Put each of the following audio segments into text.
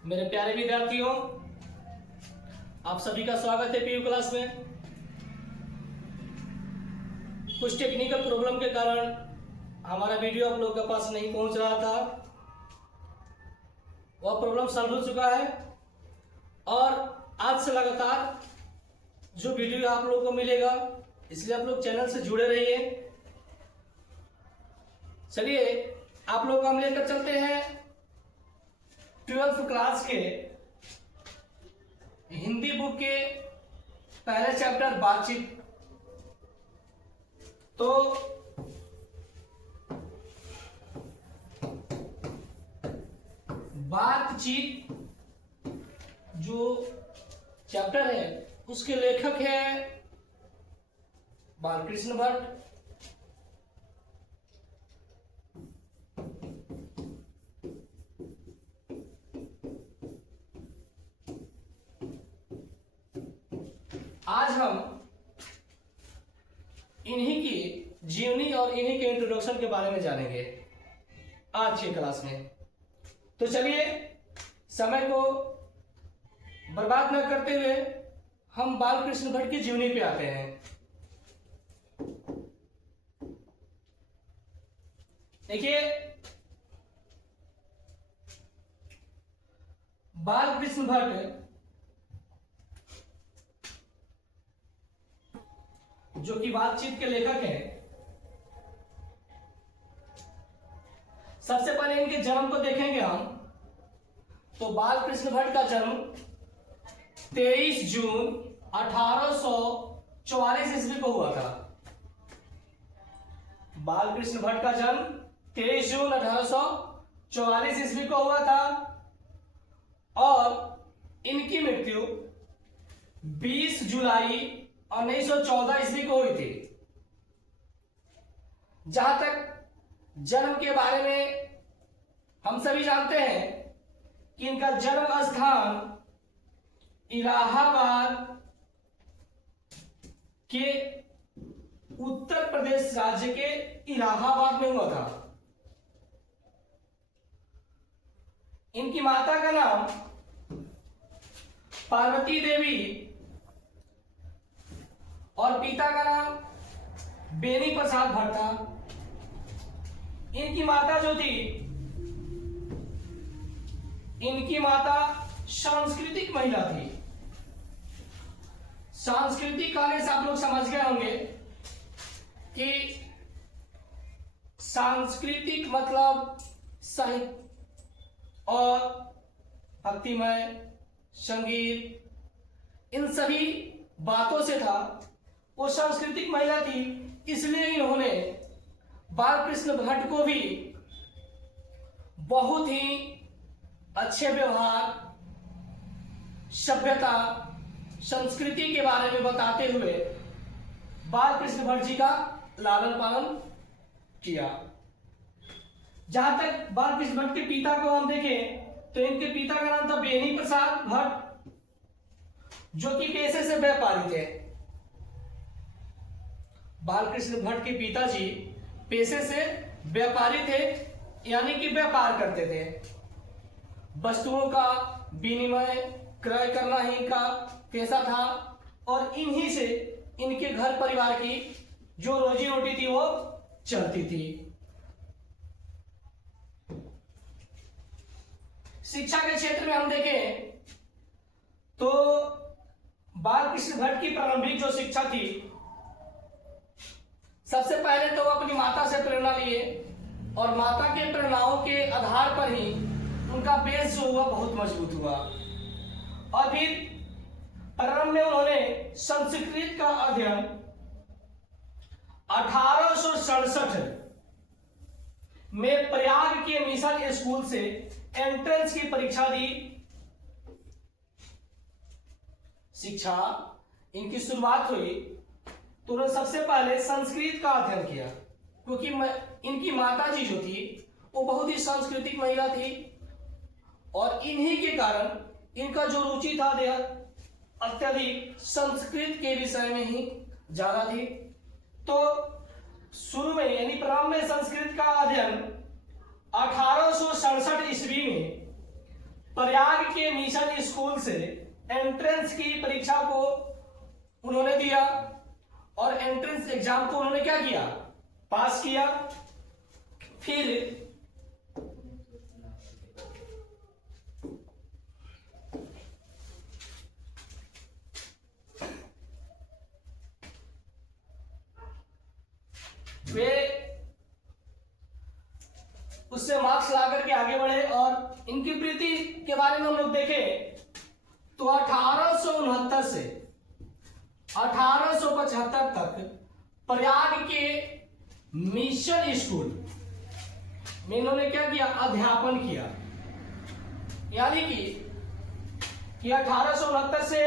मेरे प्यारे विद्यार्थियों, आप सभी का स्वागत है पीयू क्लास में। कुछ टेक्निकल प्रॉब्लम के कारण हमारा वीडियो आप लोगों के पास नहीं पहुंच रहा था। वह प्रॉब्लम सॉल्व हो चुका है और आज से लगातार जो वीडियो आप लोगों को मिलेगा, इसलिए आप लोग चैनल से जुड़े रहिए। चलिए आप लोग हम लेकर चलते हैं 12th क्लास के हिंदी बुक के पहले चैप्टर बातचीत। तो बातचीत जो चैप्टर है उसके लेखक है बालकृष्ण भट्ट। आज हम इन्हीं की जीवनी और इन्हीं के इंट्रोडक्शन के बारे में जानेंगे आज की क्लास में। तो चलिए समय को बर्बाद न करते हुए हम बालकृष्ण भट्ट की जीवनी पे आते हैं। देखिए, बालकृष्ण भट्ट जो कि बातचीत के लेखक हैं, सबसे पहले इनके जन्म को देखेंगे हम। तो बालकृष्ण भट्ट का जन्म 23 जून 1844 ईस्वी को हुआ था। बालकृष्ण भट्ट का जन्म 23 जून 1844 ईस्वी को हुआ था और इनकी मृत्यु 20 जुलाई 1914 ईस्वी को हुई थी। जहां तक जन्म के बारे में हम सभी जानते हैं कि इनका जन्म स्थान इलाहाबाद के उत्तर प्रदेश राज्य के इलाहाबाद में हुआ था। इनकी माता का नाम पार्वती देवी और पिता का नाम बेनी प्रसाद भट्ट था। इनकी माता जो थी, इनकी माता सांस्कृतिक महिला थी। सांस्कृतिक कहने से आप लोग समझ गए होंगे कि सांस्कृतिक मतलब साहित्य और भक्तिमय संगीत, इन सभी बातों से था। वो सांस्कृतिक महिला थी, इसलिए इन्होंने बालकृष्ण भट्ट को भी बहुत ही अच्छे व्यवहार, सभ्यता, संस्कृति के बारे में बताते हुए बालकृष्ण भट्ट जी का लालन पालन किया। जहां तक बालकृष्ण भट्ट के पिता को हम देखें तो इनके पिता का नाम था बेनी प्रसाद भट्ट, जो कि पेशे से व्यापारी थे। बालकृष्ण भट्ट के पिताजी पेशे से व्यापारी थे, यानी कि व्यापार करते थे। वस्तुओं का विनिमय क्रय करना ही इनका पेशा था और इन्हीं से इनके घर परिवार की जो रोजी रोटी थी वो चलती थी। शिक्षा के क्षेत्र में हम देखें तो बालकृष्ण भट्ट की प्रारंभिक जो शिक्षा थी, सबसे पहले तो वो अपनी माता से प्रेरणा लिए और माता के प्रेरणाओं के आधार पर ही उनका बेस जो हुआ बहुत मजबूत हुआ। और फिर प्रारंभ में उन्होंने संस्कृत का अध्ययन 1867 में प्रयाग के मिशन स्कूल से एंट्रेंस की परीक्षा दी। शिक्षा इनकी शुरुआत हुई तो उन्होंने सबसे पहले संस्कृत का अध्ययन किया, क्योंकि इनकी माताजी जो थी वो बहुत ही सांस्कृतिक महिला थी और इन्हीं के कारण इनका जो रुचि था अत्यधिक संस्कृत के विषय में ही ज्यादा थी। तो शुरू में यानी प्रारंभ में संस्कृत का अध्ययन 1867 ईस्वी में प्रयाग के मिशन स्कूल से एंट्रेंस की परीक्षा को उन्होंने दिया और एंट्रेंस एग्जाम को उन्होंने क्या किया, पास किया। फिर वे उससे मार्क्स ला करके आगे बढ़े और इनकी प्रीति के बारे में हम लोग देखें तो 1869 से 1875 तक प्रयाग के मिशन स्कूल में इन्होंने क्या किया, अध्यापन किया। यानी कि 1869 से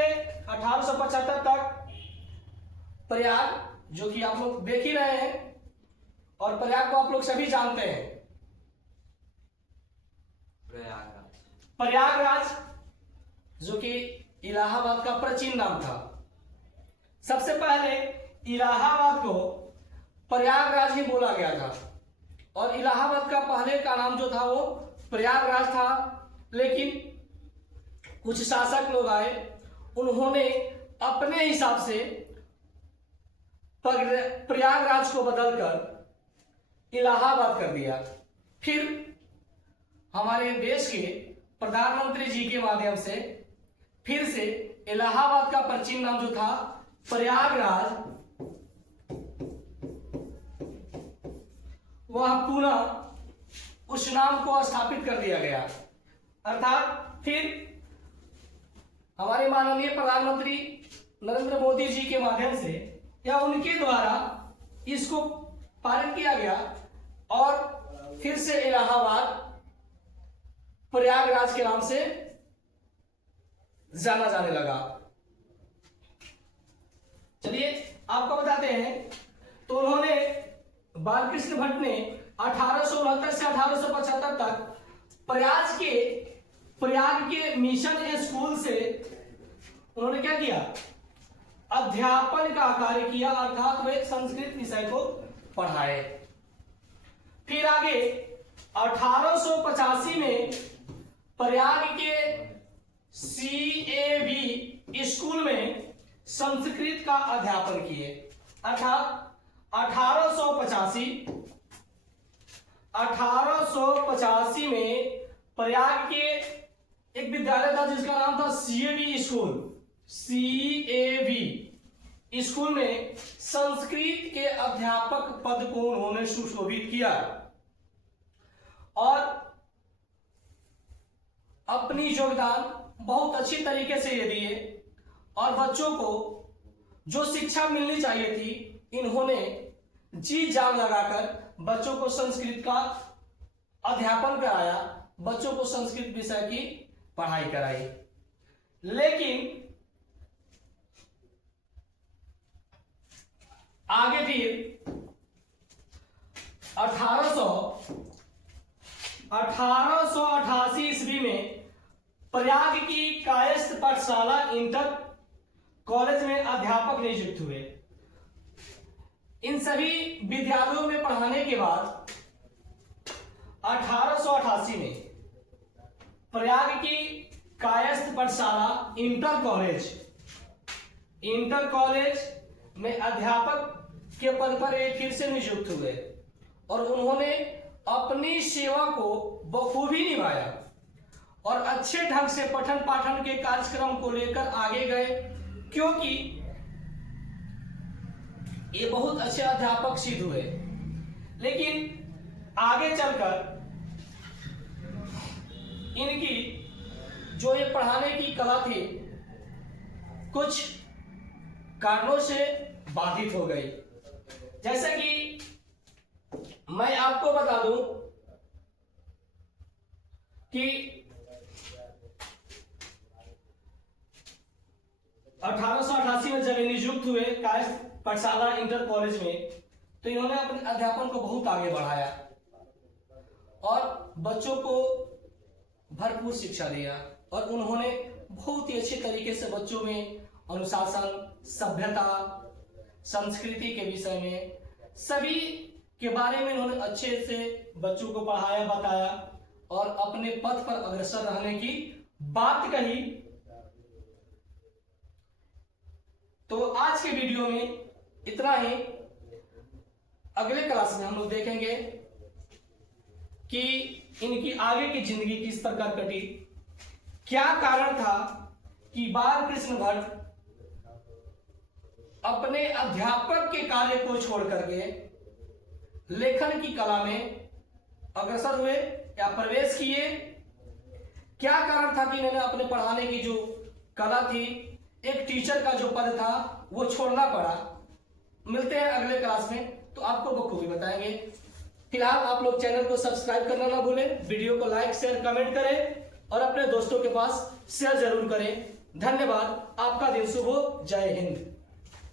1875 तक प्रयाग, जो कि आप लोग देख ही रहे हैं और प्रयाग को आप लोग सभी जानते हैं, प्रयागराज जो कि इलाहाबाद का प्राचीन नाम था। सबसे पहले इलाहाबाद को प्रयागराज ही बोला गया था और इलाहाबाद का पहले का नाम जो था वो प्रयागराज था। लेकिन कुछ शासक लोग आए, उन्होंने अपने हिसाब से प्रयागराज को बदलकर इलाहाबाद कर दिया। फिर हमारे देश के प्रधानमंत्री जी के माध्यम से फिर से इलाहाबाद का प्राचीन नाम जो था प्रयागराज, वह पुनः उस नाम को स्थापित कर दिया गया। अर्थात फिर हमारे माननीय प्रधानमंत्री नरेंद्र मोदी जी के माध्यम से या उनके द्वारा इसको पारित किया गया और फिर से इलाहाबाद प्रयागराज के नाम से जाना जाने लगा। चलिए आपको बताते हैं। तो उन्होंने बालकृष्ण भट्ट ने 1869 से 1875 तक प्रयाग के मिशन स्कूल से उन्होंने क्या किया, अध्यापन का कार्य किया। अर्थात वे संस्कृत विषय को पढ़ाए। फिर आगे 1885 में प्रयाग के CAV स्कूल में संस्कृत का अध्यापन किए। अर्थात 1885 में प्रयाग के एक विद्यालय था जिसका नाम था CAV स्कूल। CAV स्कूल में संस्कृत के अध्यापक पद को उन्होंने सुशोभित किया और अपनी योगदान बहुत अच्छी तरीके से ये दिए और बच्चों को जो शिक्षा मिलनी चाहिए थी, इन्होंने जी जान लगाकर बच्चों को संस्कृत का अध्यापन कराया, बच्चों को संस्कृत विषय की पढ़ाई कराई। लेकिन आगे फिर 1888 ईस्वी में प्रयाग की कायस्थ पाठशाला इंटर कॉलेज में अध्यापक नियुक्त हुए। इन सभी विद्यालयों में पढ़ाने के बाद 1888 में प्रयाग की कायस्थ पाठशाला इंटर कॉलेज में अध्यापक के पद पर एक फिर से नियुक्त हुए और उन्होंने अपनी सेवा को बखूबी निभाया और अच्छे ढंग से पठन पाठन के कार्यक्रम को लेकर आगे गए, क्योंकि ये बहुत अच्छे अध्यापक सिद्ध हुए। लेकिन आगे चलकर इनकी जो ये पढ़ाने की कला थी कुछ कारणों से बाधित हो गई। जैसे कि मैं आपको बता दूं कि 1888 में जब नियुक्त हुए कायस्थ पाठशाला इंटर कॉलेज में, तो इन्होंने अपने अध्यापन को बहुत आगे बढ़ाया और बच्चों को भरपूर शिक्षा दिया और उन्होंने बहुत ही अच्छे तरीके से बच्चों में अनुशासन, सभ्यता, संस्कृति के विषय में सभी के बारे में इन्होंने अच्छे से बच्चों को पढ़ाया, बताया और अपने पथ पर अग्रसर रहने की बात कही। तो आज के वीडियो में इतना ही। अगले क्लास में हम लोग देखेंगे कि इनकी आगे की जिंदगी किस प्रकार कटी, क्या कारण था कि बाल कृष्ण भट्ट अपने अध्यापक के कार्य को छोड़ करके लेखन की कला में अग्रसर हुए या प्रवेश किए। क्या कारण था कि इन्होंने अपने पढ़ाने की जो कला थी, एक टीचर का जो पद था, वो छोड़ना पड़ा। मिलते हैं अगले क्लास में, तो आपको बखूबी बताएंगे। फिलहाल आप लोग चैनल को सब्सक्राइब करना ना भूलें, वीडियो को लाइक शेयर कमेंट करें और अपने दोस्तों के पास शेयर जरूर करें। धन्यवाद। आपका दिन शुभ हो। जय हिंद।